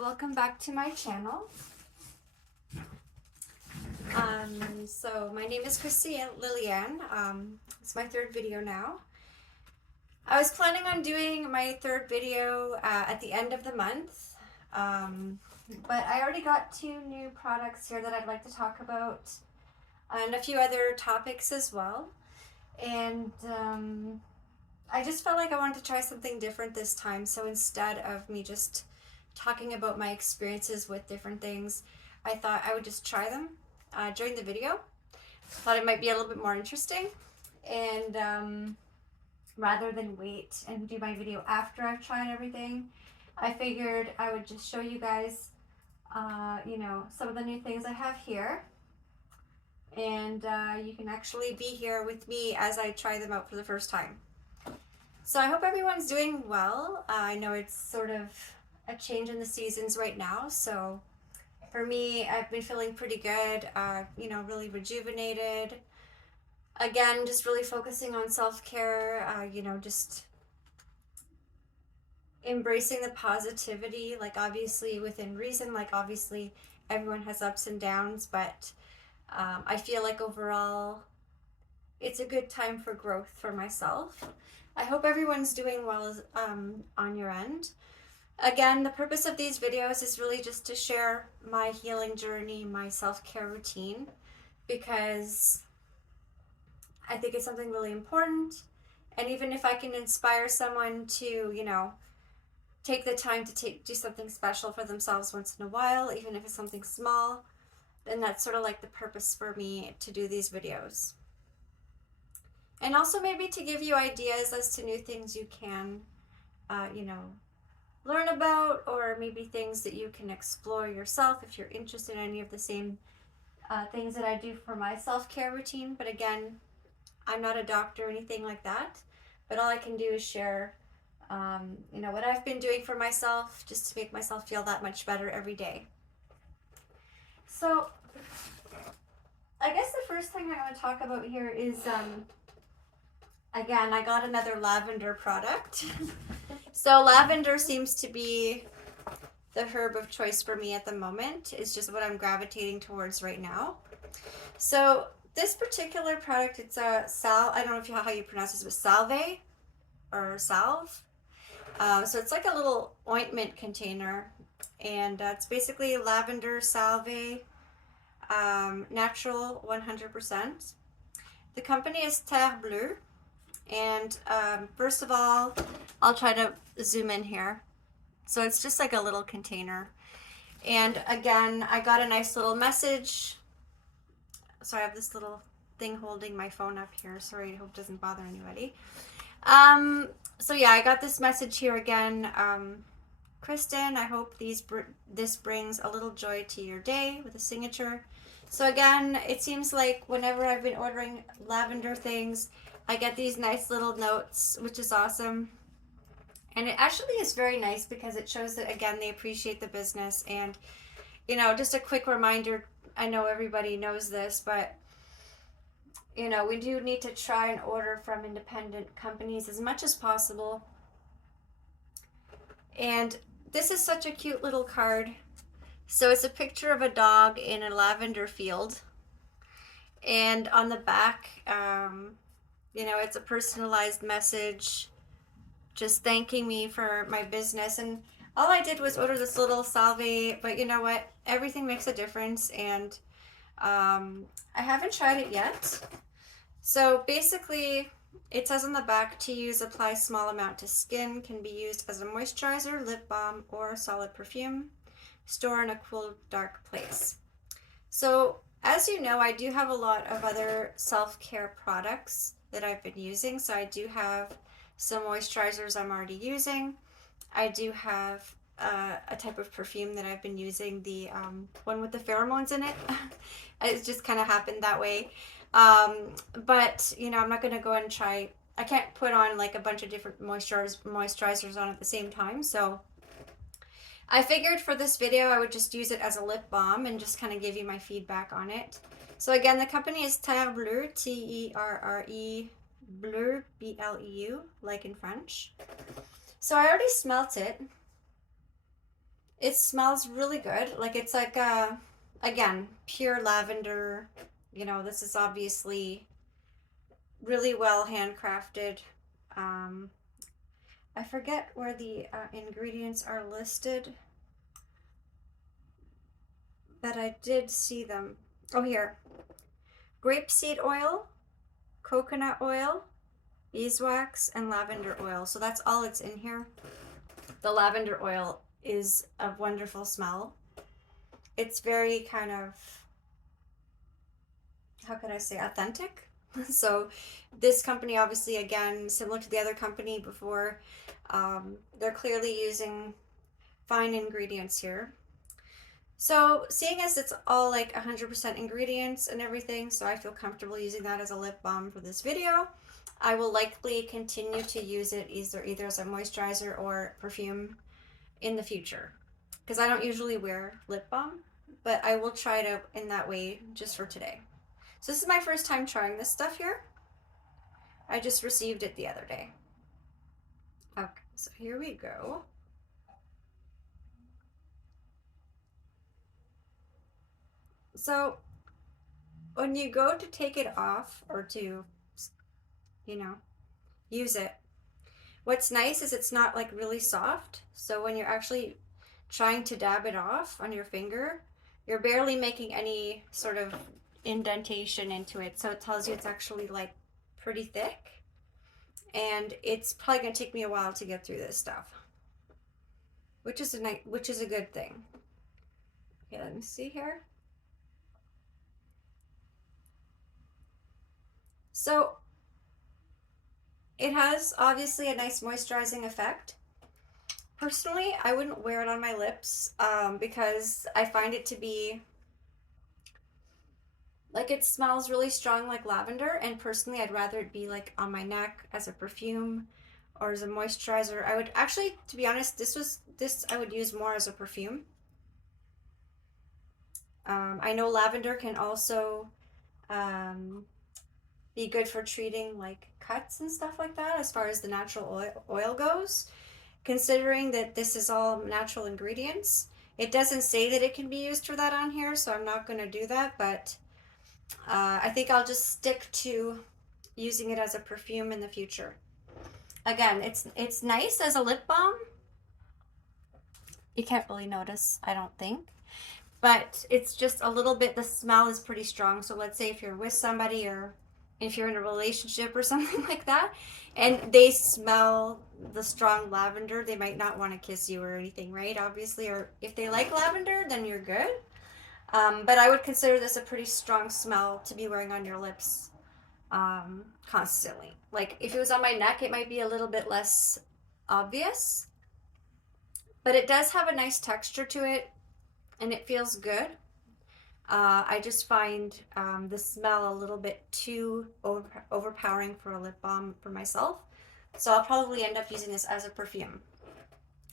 Welcome back to my channel. So my name is Krissy Lillianne. It's my third video now. I was planning on doing my third video at the end of the month, but I already got 2 new products here that I'd like to talk about, and a few other topics as well. And I just felt like I wanted to try something different this time. So instead of me just talking about my experiences with different things, I thought I would just try them during the video. Thought it might be a little bit more interesting, and rather than wait and do my video after I've tried everything, I figured I would just show you guys some of the new things I have here, and you can actually be here with me as I try them out for the first time. So I hope everyone's doing well. I know it's sort of a change in the seasons right now, so for me, I've been feeling pretty good, really rejuvenated. Again, just really focusing on self-care, just embracing the positivity, like obviously within reason, like obviously everyone has ups and downs, but I feel like overall it's a good time for growth for myself. I hope everyone's doing well on your end. Again, the purpose of these videos is really just to share my healing journey, my self-care routine, because I think it's something really important. And even if I can inspire someone to, take the time to do something special for themselves once in a while, even if it's something small, then that's sort of like the purpose for me to do these videos. And also maybe to give you ideas as to new things you can, learn about, or maybe things that you can explore yourself if you're interested in any of the same things that I do for my self-care routine. But again, I'm not a doctor or anything like that, but all I can do is share what I've been doing for myself, just to make myself feel that much better every day. So I guess the first thing I want to talk about here is again, I got another lavender product. So lavender seems to be the herb of choice for me at the moment. It's just what I'm gravitating towards right now. So this particular product, it's a I don't know if how you pronounce this, but salve or salve. So it's like a little ointment container, and it's basically lavender salve, natural 100%. The company is Terre Bleue. And first of all, I'll try to zoom in here. So it's just like a little container. And again, I got a nice little message. So I have this little thing holding my phone up here. Sorry, I hope it doesn't bother anybody. So yeah, I got this message here again. Kristen, I hope this brings a little joy to your day, with a signature. So again, it seems like whenever I've been ordering lavender things, I get these nice little notes, which is awesome. And it actually is very nice because it shows that, again, they appreciate the business. And, just a quick reminder, I know everybody knows this, but, we do need to try and order from independent companies as much as possible. And this is such a cute little card. So it's a picture of a dog in a lavender field. And on the back, it's a personalized message just thanking me for my business. And all I did was order this little salve, but you know what? Everything makes a difference, and I haven't tried it yet. So basically, it says on the back to use, apply small amount to skin, can be used as a moisturizer, lip balm, or solid perfume. Store in a cool, dark place. So as you know, I do have a lot of other self-care products that I've been using. So I do have some moisturizers I'm already using. I do have a type of perfume that I've been using, the one with the pheromones in it. It just kind of happened that way. But I'm not going to go and try. I can't put on like a bunch of different moisturizers on at the same time. So I figured for this video I would just use it as a lip balm and just kind of give you my feedback on it. So again, the company is Terre Bleue, Terre Bleu, Bleu, like in French. So I already smelt it. It smells really good. Like it's like again, pure lavender. You know, this is obviously really well handcrafted. Um, I forget where the ingredients are listed, but I did see them. Oh, here. Grapeseed oil, coconut oil, beeswax, and lavender oil. So that's all it's in here. The lavender oil is a wonderful smell. It's very kind of, how could I say, authentic. So this company, obviously, again, similar to the other company before, they're clearly using fine ingredients here. So seeing as it's all like 100% ingredients and everything, so I feel comfortable using that as a lip balm for this video. I will likely continue to use it either as a moisturizer or perfume in the future, because I don't usually wear lip balm, but I will try it out in that way just for today. So this is my first time trying this stuff here. I just received it the other day. Okay, so here we go. So when you go to take it off or to, you know, use it, what's nice is it's not like really soft. So when you're actually trying to dab it off on your finger, you're barely making any sort of indentation into it. So it tells you it's actually like pretty thick. And it's probably gonna take me a while to get through this stuff, which is a good thing. Okay, let me see here. So it has obviously a nice moisturizing effect. Personally, I wouldn't wear it on my lips because I find it to be like it smells really strong like lavender, and personally I'd rather it be like on my neck as a perfume or as a moisturizer. I would actually, to be honest, this I would use more as a perfume. I know lavender can also um, be good for treating like cuts and stuff like that as far as the natural oil goes. Considering that this is all natural ingredients, it doesn't say that it can be used for that on here, so I'm not going to do that, but I think I'll just stick to using it as a perfume in the future. Again, it's nice as a lip balm. You can't really notice, I don't think. But it's just a little bit, the smell is pretty strong. So let's say if you're with somebody or if you're in a relationship or something like that, and they smell the strong lavender, they might not want to kiss you or anything, right? Obviously, or if they like lavender, then you're good. But I would consider this a pretty strong smell to be wearing on your lips constantly. Like if it was on my neck, it might be a little bit less obvious, but it does have a nice texture to it and it feels good. I just find the smell a little bit too overpowering for a lip balm for myself. So I'll probably end up using this as a perfume.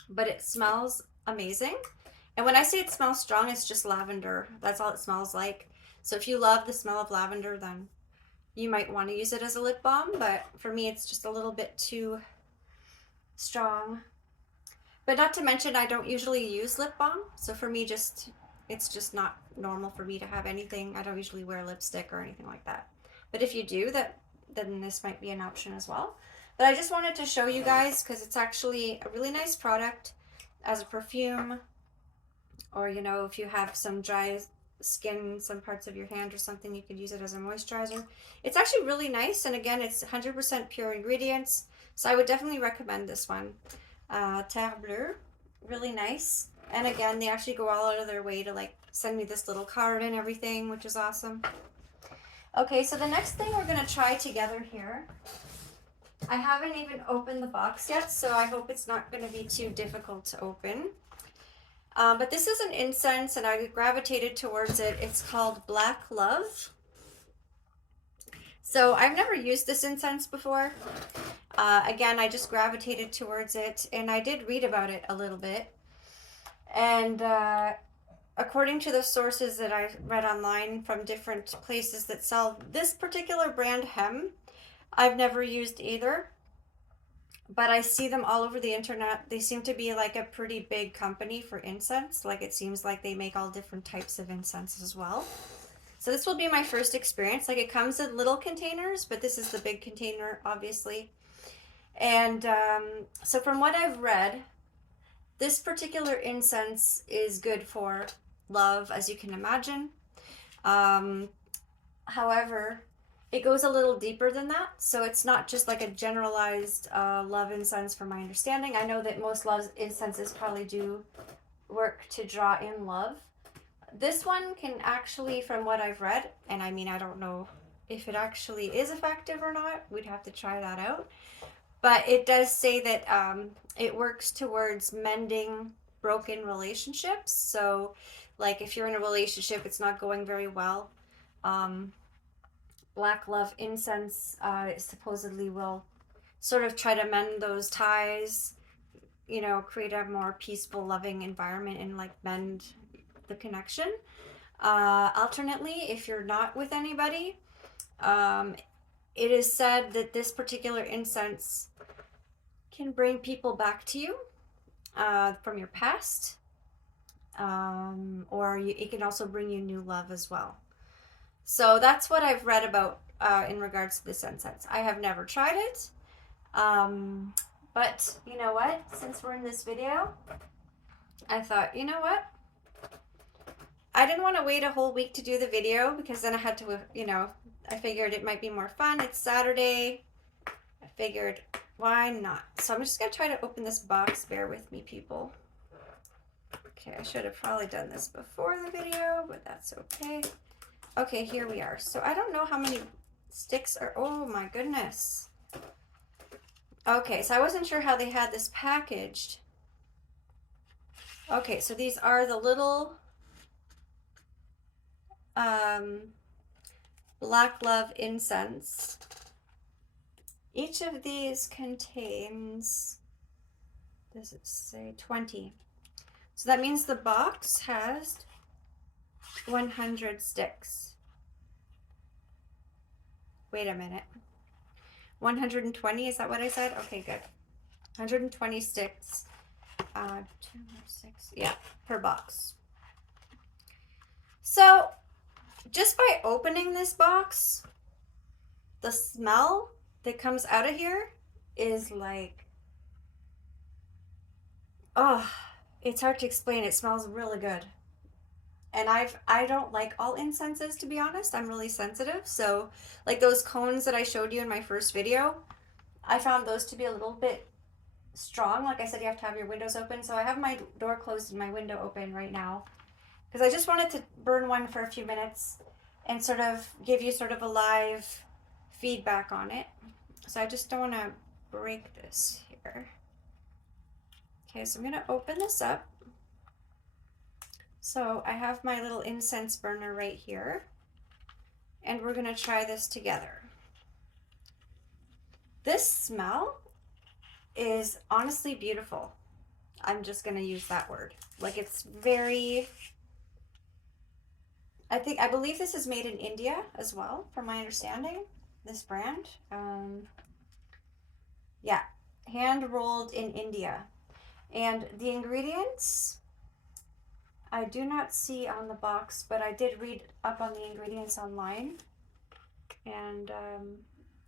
But it smells amazing. And when I say it smells strong, it's just lavender. That's all it smells like. So if you love the smell of lavender, then you might want to use it as a lip balm. But for me, it's just a little bit too strong. But not to mention, I don't usually use lip balm. So for me, it's just not normal for me to have anything. I don't usually wear lipstick or anything like that. But if you do, then this might be an option as well. But I just wanted to show you guys because it's actually a really nice product as a perfume, or you know, if you have some dry skin, some parts of your hand or something, you could use it as a moisturizer. It's actually really nice, and again, it's 100% pure ingredients, so I would definitely recommend this one. Terre Bleue, really nice. And again, they actually go all out of their way to like send me this little card and everything, which is awesome. Okay, so the next thing we're gonna try together here, I haven't even opened the box yet, so I hope it's not gonna be too difficult to open. But this is an incense and I gravitated towards it. It's called Black Love. So I've never used this incense before. Again, I just gravitated towards it and I did read about it a little bit. And according to the sources that I read online from different places that sell this particular brand hem, I've never used either. but I see them all over the internet. They seem to be like a pretty big company for incense. Like it seems like they make all different types of incense as well. So this will be my first experience. Like it comes in little containers, but this is the big container, obviously. And so from what I've read, this particular incense is good for love, as you can imagine. Um, However, it goes a little deeper than that. So it's not just like a generalized love incense, from my understanding. I know that most love incenses probably do work to draw in love. This one can actually, from what I've read, and I mean, I don't know if it actually is effective or not. We'd have to try that out. But it does say that it works towards mending broken relationships. So, like if you're in a relationship, it's not going very well. Um, Black love incense supposedly will sort of try to mend those ties, you know, create a more peaceful, loving environment and like mend the connection. Alternately, if you're not with anybody, um, it is said that this particular incense can bring people back to you from your past, or it can also bring you new love as well. So that's what I've read about in regards to this incense. I have never tried it, but you know what? Since we're in this video, I thought, you know what? I didn't want to wait a whole week to do the video because then I had to, you know, I figured it might be more fun. It's Saturday. I figured, why not? So I'm just going to try to open this box. Bear with me, people. Okay, I should have probably done this before the video, but that's okay. Okay, here we are. So I don't know how many sticks are, oh my goodness. Okay, so I wasn't sure how they had this packaged. Okay, so these are the little black love incense. Each of these contains, does it say 20? So that means the box has 100 sticks. Wait a minute. 120, is that what I said? Okay, good. 120 sticks. 2 more 6. Yeah, per box. So, just by opening this box, the smell that comes out of here is like, oh, it's hard to explain. It smells really good. And I don't like all incenses, to be honest. I'm really sensitive. So like those cones that I showed you in my first video, I found those to be a little bit strong. Like I said, you have to have your windows open. So I have my door closed and my window open right now because I just wanted to burn one for a few minutes and sort of give you sort of a live feedback on it. So I just don't want to break this here. Okay, so I'm going to open this up. So I have my little incense burner right here, and we're going to try this together. This smell is honestly beautiful. I'm just going to use that word. Like it's very, I believe this is made in India as well, from my understanding, this brand. Yeah, hand rolled in India. And the ingredients, I do not see on the box, but I did read up on the ingredients online. And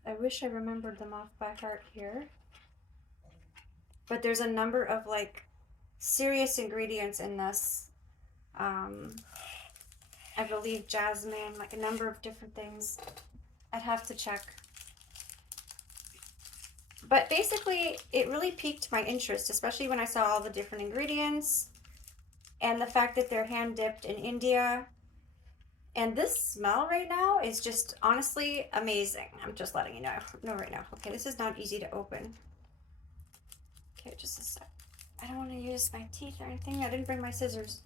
I wish I remembered them off by heart here. But there's a number of like serious ingredients in this. I believe jasmine, like a number of different things. I'd have to check. But basically, it really piqued my interest, especially when I saw all the different ingredients and the fact that they're hand dipped in India. And this smell right now is just honestly amazing. I'm just letting you know right now. Okay, this is not easy to open. Okay, just a sec. I don't want to use my teeth or anything. I didn't bring my scissors.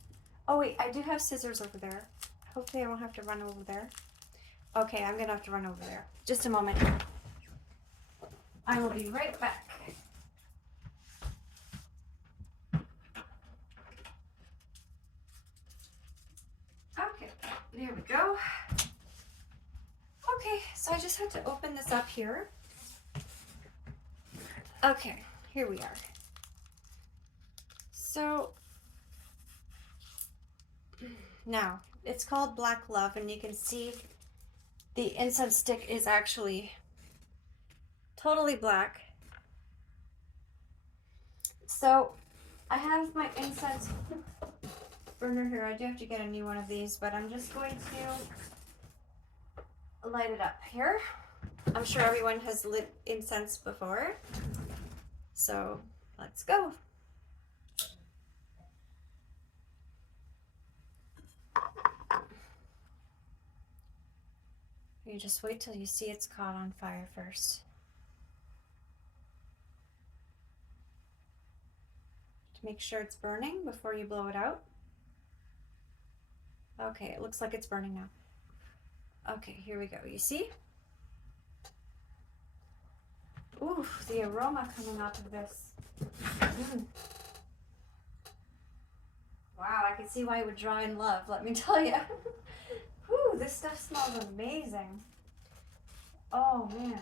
Oh wait, I do have scissors over there. Hopefully I won't have to run over there. Okay, I'm gonna have to run over there. Just a moment. I will be right back. Okay, there we go. Okay, so I just had to open this up here. Okay, here we are. So now it's called Black Love, and you can see the incense stick is actually totally black. So I have my incense burner here. I do have to get a new one of these, but I'm just going to light it up here. I'm sure everyone has lit incense before, so let's go. You just wait till you see it's caught on fire first. To make sure it's burning before you blow it out. Okay, it looks like it's burning now. Okay, here we go. You see? Ooh, the aroma coming off of this. Wow, I can see why it would draw in love, let me tell you. Whew, this stuff smells amazing. Oh, man.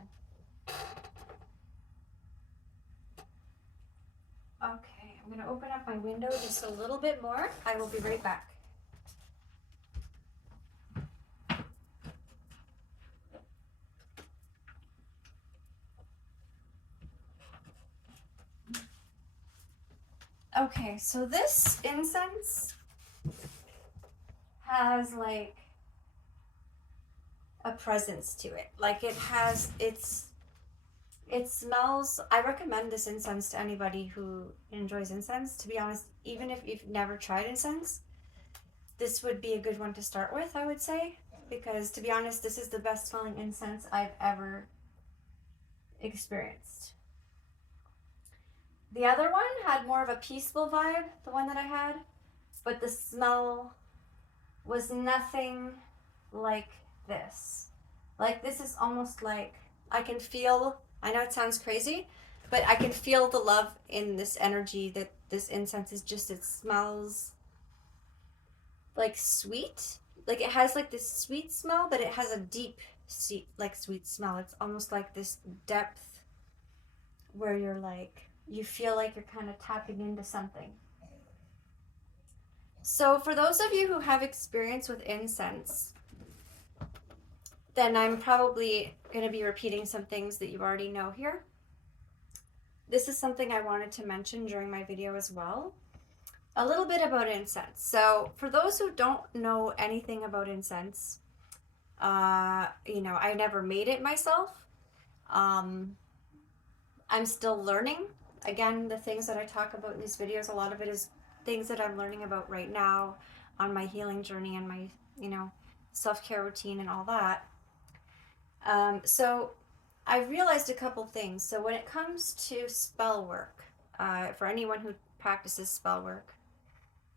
Okay, I'm going to open up my window just a little bit more. I will be right back. Okay, so this incense has like a presence to it. Like it smells. I recommend this incense to anybody who enjoys incense. To be honest, even if you've never tried incense, this would be a good one to start with, I would say, because to be honest, this is the best smelling incense I've ever experienced. The other one had more of a peaceful vibe, the one that I had, but the smell was nothing like this. Like this is almost like I can feel, I know it sounds crazy, but I can feel the love in this energy that this incense is just, it smells like sweet. Like it has like this sweet smell, but it has a deep, sweet smell. It's almost like this depth where you're like, you feel like you're kind of tapping into something. So for those of you who have experience with incense, then I'm probably going to be repeating some things that you already know here. This is something I wanted to mention during my video as well. A little bit about incense. So for those who don't know anything about incense, I never made it myself. I'm still learning. Again, the things that I talk about in these videos, a lot of it is things that I'm learning about right now on my healing journey and my, self-care routine and all that. So I realized a couple things. So when it comes to spell work, for anyone who practices spell work,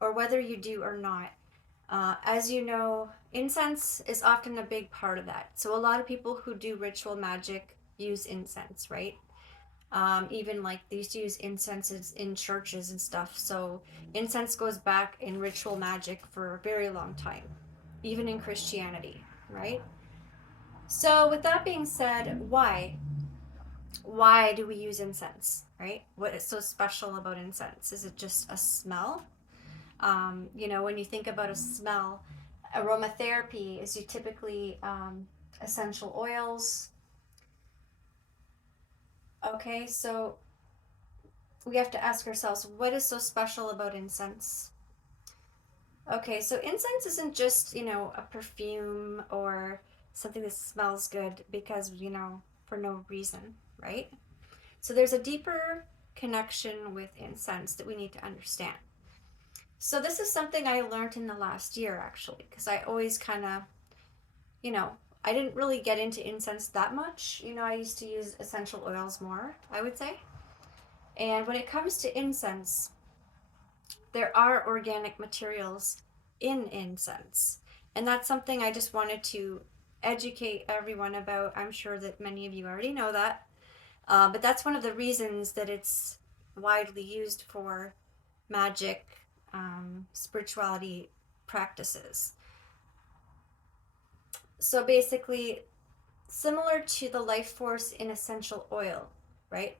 or whether you do or not, as you know, incense is often a big part of that. So a lot of people who do ritual magic use incense, right? Even like they used to use incenses in churches and stuff. So incense goes back in ritual magic for a very long time, even in Christianity, right? So with that being said, why do we use incense, right? What is so special about incense? Is it just a smell? When you think about a smell, aromatherapy is you typically essential oils. Okay, so we have to ask ourselves, what is so special about incense? Okay, so incense isn't just, a perfume or something that smells good because, for no reason, right? So there's a deeper connection with incense that we need to understand. So this is something I learned in the last year, actually, because I always kind of, I didn't really get into incense that much. I used to use essential oils more, I would say. And when it comes to incense, there are organic materials in incense. And that's something I just wanted to educate everyone about. I'm sure that many of you already know that. But that's one of the reasons that it's widely used for magic, spirituality practices. So basically, similar to the life force in essential oil, right?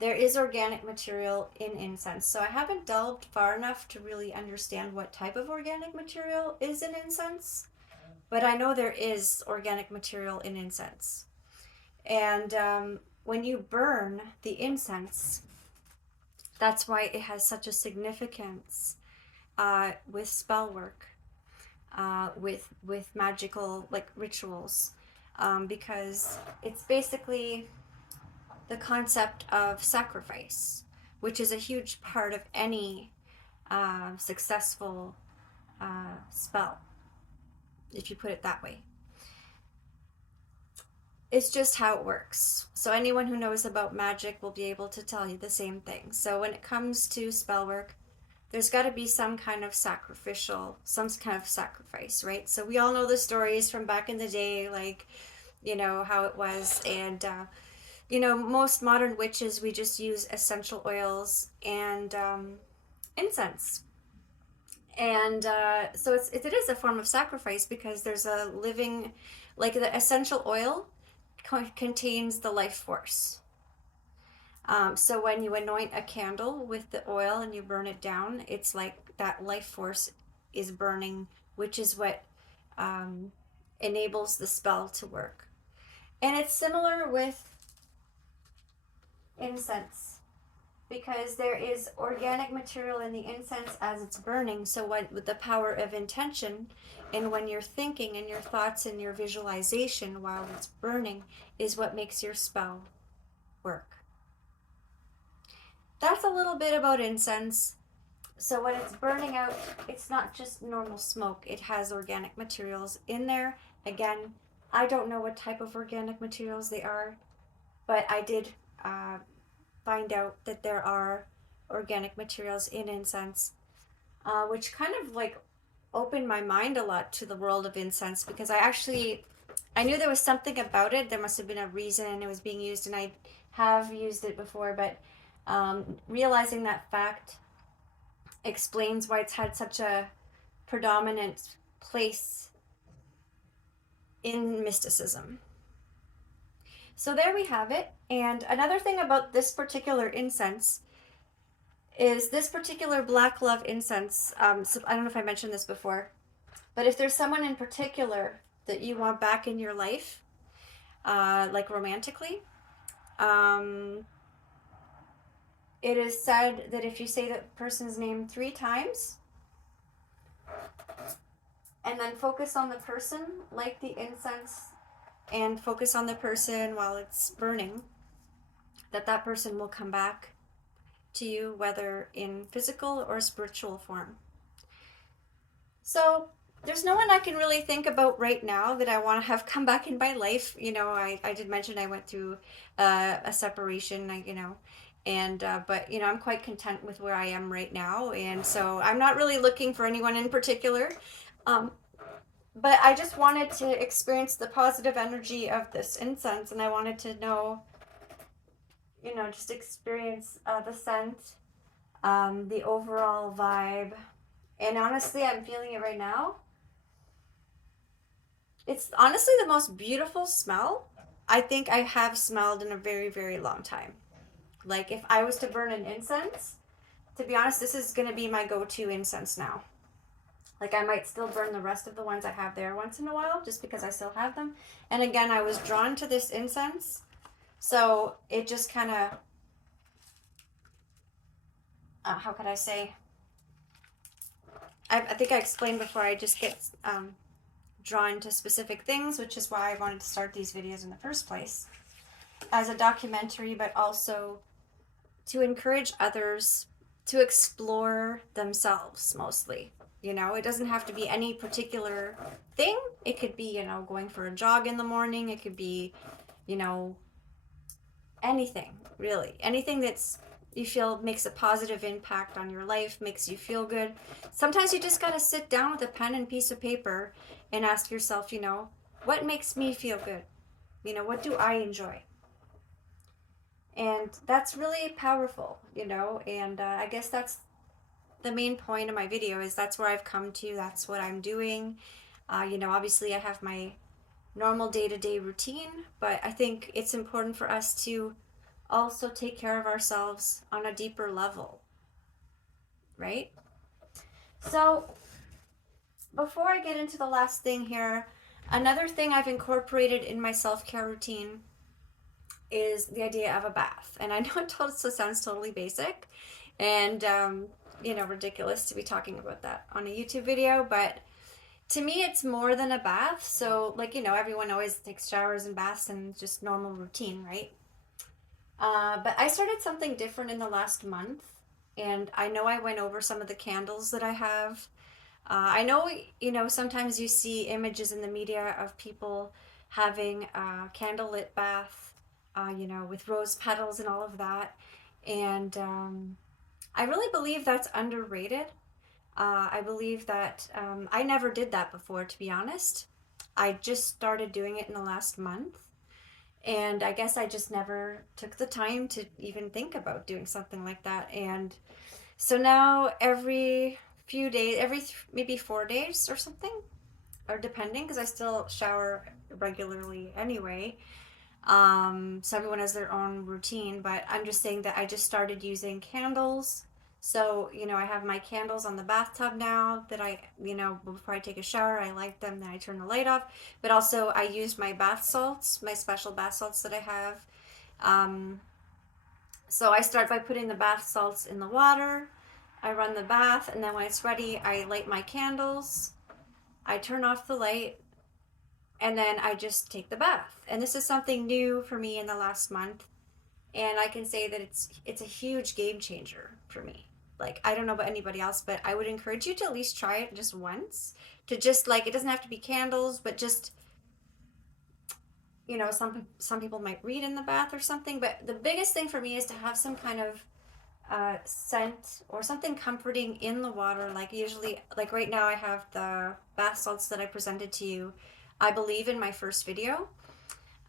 there is organic material in incense. So I haven't delved far enough to really understand what type of organic material is in incense, but I know there is organic material in incense. And when you burn the incense, that's why it has such a significance with spell work, with magical like rituals, because it's basically the concept of sacrifice, which is a huge part of any successful spell, if you put it that way. It's just how it works. So anyone who knows about magic will be able to tell you the same thing. So when it comes to spell work, there's got to be some kind of sacrifice, right? So we all know the stories from back in the day, like, how it was. And most modern witches, we just use essential oils and incense. And so it is a form of sacrifice, because there's a living, like the essential oil contains the life force. So when you anoint a candle with the oil and you burn it down, it's like that life force is burning, which is what enables the spell to work. And it's similar with incense, because there is organic material in the incense as it's burning. So with the power of intention, and when you're thinking and your thoughts and your visualization while it's burning, is what makes your spell work. That's a little bit about incense. So when it's burning out, it's not just normal smoke. It has organic materials in there. Again, I don't know what type of organic materials they are, but I did find out that there are organic materials in incense, which kind of like opened my mind a lot to the world of incense, because I knew there was something about it. There must have been a reason it was being used, and I have used it before, but realizing that fact explains why it's had such a predominant place in mysticism. So there we have it. And another thing about this particular incense is this particular black love incense. So I don't know if I mentioned this before, but if there's someone in particular that you want back in your life, like romantically, it is said that if you say that person's name 3 times and then focus on the person, like the incense, and focus on the person while it's burning, that person will come back to you, whether in physical or spiritual form. So there's no one I can really think about right now that I want to have come back in my life. I did mention I went through a separation, but I'm quite content with where I am right now, and so I'm not really looking for anyone in particular. But I just wanted to experience the positive energy of this incense, and I wanted to know, just experience the scent, the overall vibe. And honestly, I'm feeling it right now. It's honestly the most beautiful smell I think I have smelled in a very, very long time. Like, if I was to burn an incense, to be honest, this is going to be my go-to incense now. Like, I might still burn the rest of the ones I have there once in a while, just because I still have them. And again, I was drawn to this incense, so it just kind of, how could I say? I think I explained before, I just get drawn to specific things, which is why I wanted to start these videos in the first place, as a documentary, but also to encourage others to explore themselves mostly. It doesn't have to be any particular thing. It could be, going for a jog in the morning. It could be, anything, really. Anything that's you feel makes a positive impact on your life, makes you feel good. Sometimes you just got to sit down with a pen and piece of paper and ask yourself, what makes me feel good? What do I enjoy? And that's really powerful, and I guess that's the main point of my video, is that's where I've come to. That's what I'm doing. Obviously I have my normal day-to-day routine, but I think it's important for us to also take care of ourselves on a deeper level, right? So before I get into the last thing here, another thing I've incorporated in my self-care routine is the idea of a bath. And I know it sounds totally basic and, ridiculous to be talking about that on a YouTube video, but to me, it's more than a bath. So, everyone always takes showers and baths and just normal routine, right? But I started something different in the last month. And I know I went over some of the candles that I have. I know, sometimes you see images in the media of people having a candlelit bath, with rose petals and all of that. And I really believe that's underrated. I believe that I never did that before, to be honest. I just started doing it in the last month. And I guess I just never took the time to even think about doing something like that. And so now every few days, maybe 4 days or something, or depending, because I still shower regularly anyway. So everyone has their own routine, but I'm just saying that I just started using candles. So, I have my candles on the bathtub now that before I take a shower, I light them, then I turn the light off. But also, I use my bath salts, my special bath salts that I have. Um, so I start by putting the bath salts in the water. I run the bath, and then when it's ready, I light my candles. I turn off the light, and then I just take the bath. And this is something new for me in the last month, and I can say that it's a huge game changer for me. Like, I don't know about anybody else, but I would encourage you to at least try it just once. To just, like, it doesn't have to be candles, but just, some people might read in the bath or something. But the biggest thing for me is to have some kind of scent or something comforting in the water. Like, usually, like right now, I have the bath salts that I presented to you, I believe, in my first video.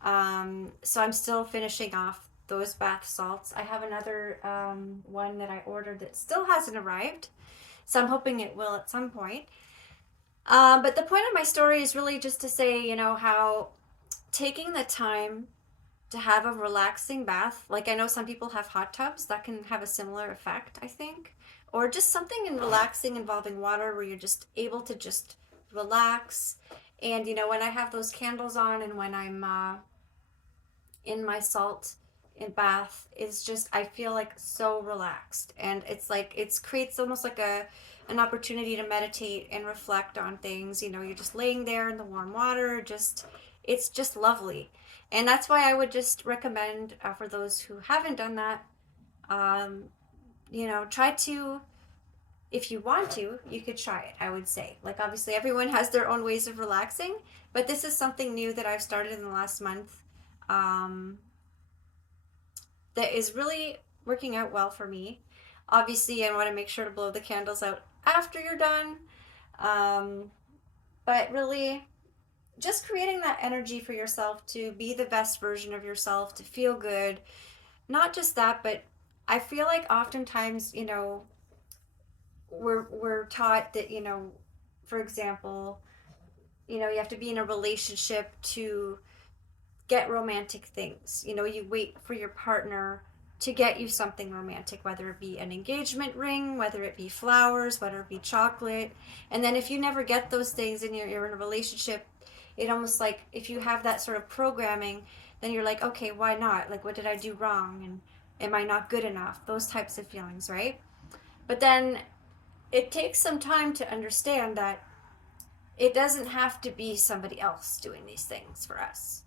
So I'm still finishing off those bath salts. I have another one that I ordered that still hasn't arrived, so I'm hoping it will at some point. But the point of my story is really just to say, how taking the time to have a relaxing bath, like I know some people have hot tubs that can have a similar effect, I think, or just something in relaxing involving water where you're just able to just relax. And when I have those candles on and when I'm in my salt in bath, it's just, I feel like so relaxed, and it's like it creates almost like an opportunity to meditate and reflect on things. You're just laying there in the warm water, just, it's just lovely. And that's why I would just recommend, for those who haven't done that, um, try to, if you want to, you could try it, I would say. Like, obviously, everyone has their own ways of relaxing, but this is something new that I've started in the last month, um, that is really working out well for me. Obviously, I want to make sure to blow the candles out after you're done. Um, but really, just creating that energy for yourself to be the best version of yourself, to feel good. Not just that, but I feel like oftentimes, we're taught that, for example, you have to be in a relationship to get romantic things. You wait for your partner to get you something romantic, whether it be an engagement ring, whether it be flowers, whether it be chocolate. And then if you never get those things and you're in a relationship, it almost like, if you have that sort of programming, then you're like, okay, why not? Like, what did I do wrong? And am I not good enough? Those types of feelings, right? But then it takes some time to understand that it doesn't have to be somebody else doing these things for us.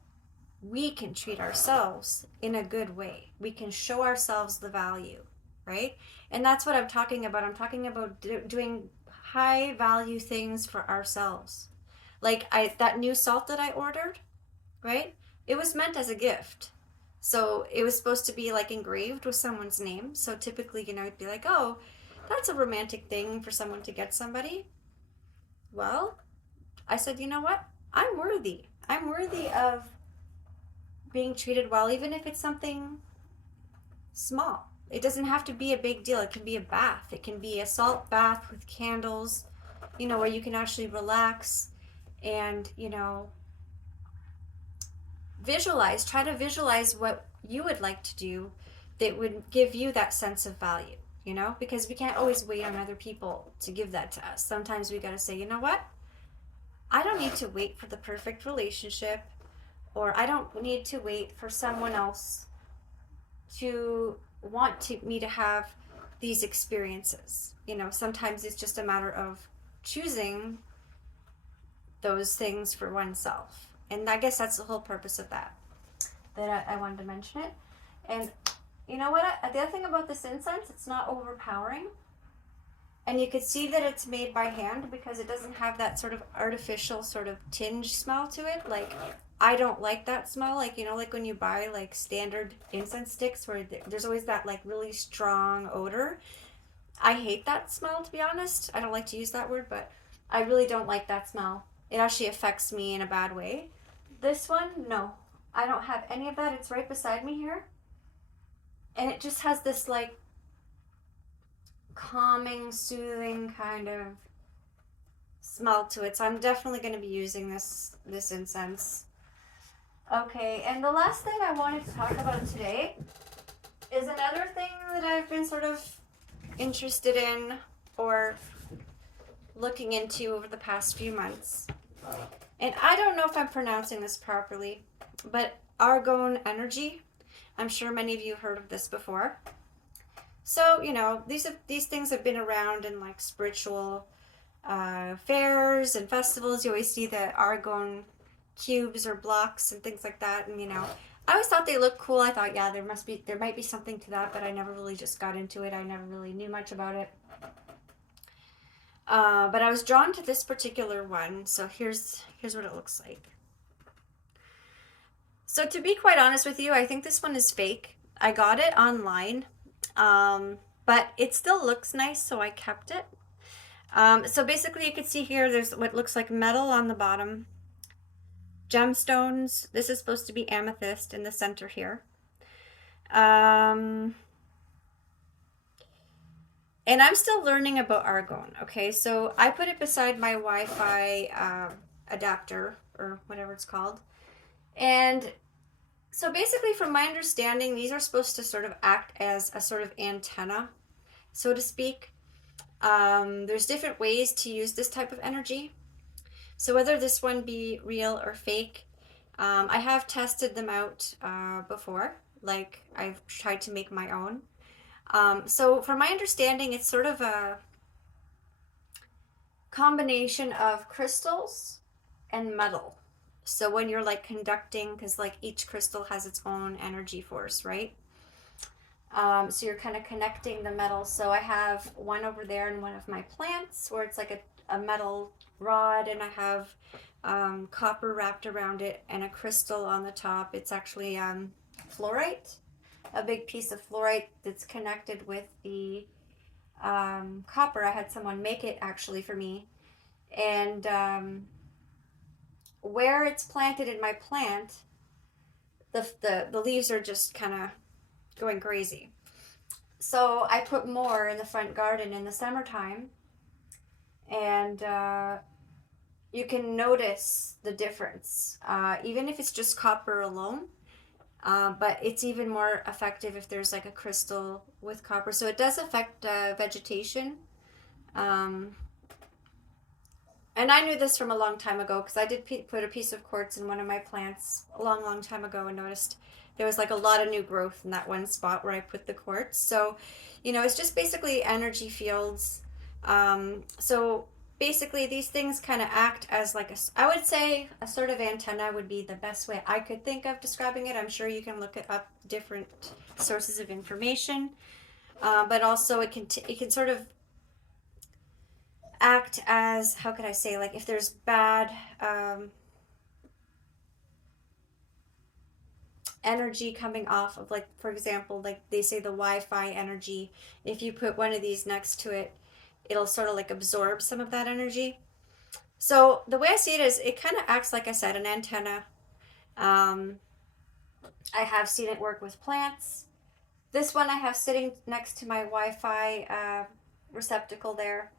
We can treat ourselves in a good way. We can show ourselves the value, right? And that's what I'm talking about. I'm talking about doing high value things for ourselves. Like that new salt that I ordered, right? It was meant as a gift. So it was supposed to be like engraved with someone's name. So typically, it'd be like, oh, that's a romantic thing for someone to get somebody. Well, I said, you know what? I'm worthy. I'm worthy of being treated well, even if it's something small. It doesn't have to be a big deal. It can be a bath. It can be a salt bath with candles, where you can actually relax and, try to visualize what you would like to do that would give you that sense of value, you know, because we can't always wait on other people to give that to us. Sometimes we got to say, you know what? I don't need to wait for the perfect relationship, or I don't need to wait for someone else to want me to have these experiences. You know, sometimes it's just a matter of choosing those things for oneself. And I guess that's the whole purpose of that I wanted to mention it. And you know what? The other thing about this incense, it's not overpowering. And you could see that it's made by hand because it doesn't have that sort of artificial sort of tinge smell to it. Like, I don't like that smell. Like, you know, like when you buy like standard incense sticks where there's always that like really strong odor. I hate that smell, to be honest. I don't like to use that word, but I really don't like that smell. It actually affects me in a bad way. This one, no. I don't have any of that. It's right beside me here. And it just has this like calming, soothing kind of smell to it. So I'm definitely going to be using this incense. Okay, and the last thing I wanted to talk about today is another thing that I've been sort of interested in or looking into over the past few months. And I don't know if I'm pronouncing this properly, but argon energy. I'm sure many of you heard of this before. So, you know, these things have been around in like spiritual fairs and festivals. You always see the argon cubes or blocks and things like that. And, you know, I always thought they looked cool. I thought, yeah, there might be something to that, but I never really just got into it. I never really knew much about it. But I was drawn to this particular one. So here's what it looks like. So to be quite honest with you, I think this one is fake. I got it online, but it still looks nice, so I kept it. So basically you can see here there's what looks like metal on the bottom, gemstones. This is supposed to be amethyst in the center here. And I'm still learning about argon, okay? So I put it beside my Wi-Fi adapter, or whatever it's called. And so basically, from my understanding, these are supposed to sort of act as a sort of antenna, so to speak. There's different ways to use this type of energy. So whether this one be real or fake, I have tested them out before. Like, I've tried to make my own. So from my understanding, it's sort of a combination of crystals and metal. So when you're like conducting, because like each crystal has its own energy force, right? So you're kind of connecting the metals. So I have one over there in one of my plants where it's like a metal rod, and I have copper wrapped around it and a crystal on the top. It's actually fluorite, a big piece of fluorite that's connected with the copper. I had someone make it actually for me. And where it's planted in my plant, the leaves are just kind of going crazy. So I put more in the front garden in the summertime, and you can notice the difference, even if it's just copper alone. But it's even more effective if there's like a crystal with copper. So it does affect vegetation. And I knew this from a long time ago because I did put a piece of quartz in one of my plants a long, long time ago and noticed there was like a lot of new growth in that one spot where I put the quartz. So, you know, it's just basically energy fields. So basically these things kind of act as like I would say a sort of antenna would be the best way I could think of describing it. I'm sure you can look it up different sources of information. But also it can sort of act as, how could I say, like if there's bad energy coming off of, like, for example, like they say the Wi-Fi energy, if you put one of these next to it, it'll sort of like absorb some of that energy. So the way I see it is it kind of acts, like I said, an antenna. I have seen it work with plants. This one I have sitting next to my Wi-Fi receptacle there.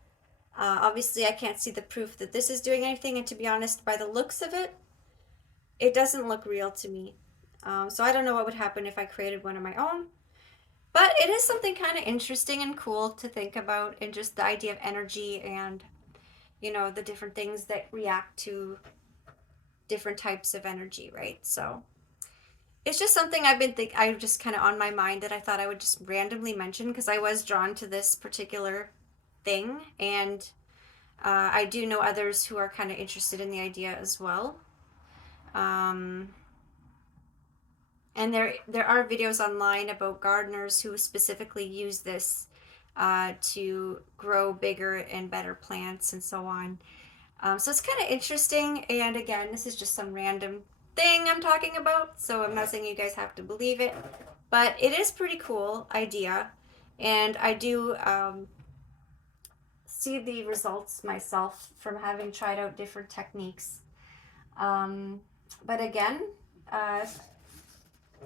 Obviously, I can't see the proof that this is doing anything, and to be honest, by the looks of it, it doesn't look real to me. So I don't know what would happen if I created one of my own. But it is something kind of interesting and cool to think about, and just the idea of energy and, you know, the different things that react to different types of energy, right? So it's just something I just kind of on my mind that I thought I would just randomly mention because I was drawn to this particular thing, and I do know others who are kind of interested in the idea as well. Um, and there are videos online about gardeners who specifically use this to grow bigger and better plants and so on. So it's kind of interesting. And again, this is just some random thing I'm talking about, so I'm not saying you guys have to believe it, but it is pretty cool idea, and I do see the results myself from having tried out different techniques. But again, uh,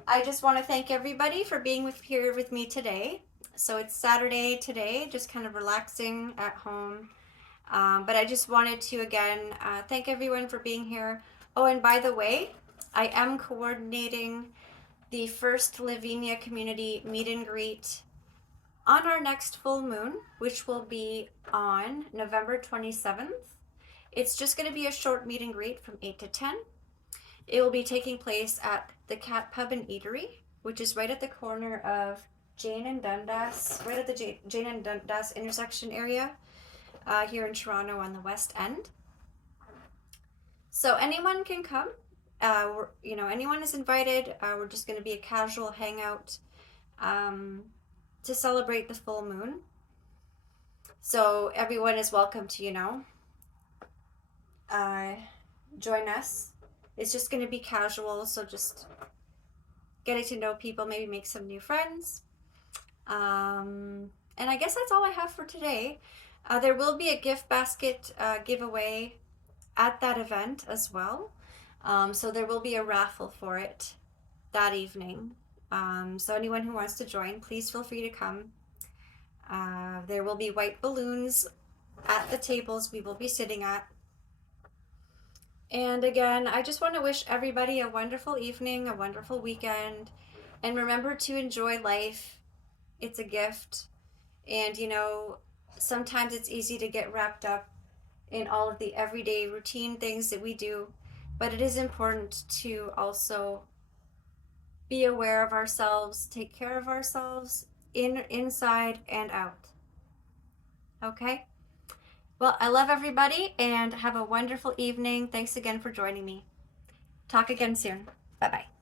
I just want to thank everybody for being here with me today. So it's Saturday today, just kind of relaxing at home. But I just wanted to again thank everyone for being here. Oh, and by the way, I am coordinating the first Lavinia community meet and greet on our next full moon, which will be on November 27th. It's just going to be a short meet and greet from 8 to 10. It will be taking place at the Cat Pub and Eatery, which is right at the corner of Jane and Dundas, right at the Jane and Dundas intersection area here in Toronto on the West End. So anyone can come. You know, anyone is invited. We're just going to be a casual hangout to celebrate the full moon. So everyone is welcome to, you know, join us. It's just going to be casual, so just getting to know people, maybe make some new friends. And I guess that's all I have for today. There will be a gift basket giveaway at that event as well. So there will be a raffle for it that evening. So anyone who wants to join, please feel free to come. There will be white balloons at the tables we will be sitting at. And again, I just want to wish everybody a wonderful evening, a wonderful weekend, and remember to enjoy life. It's a gift. And you know, sometimes it's easy to get wrapped up in all of the everyday routine things that we do, but it is important to also be aware of ourselves, take care of ourselves inside and out. Okay? Well, I love everybody and have a wonderful evening. Thanks again for joining me. Talk again soon. Bye-bye.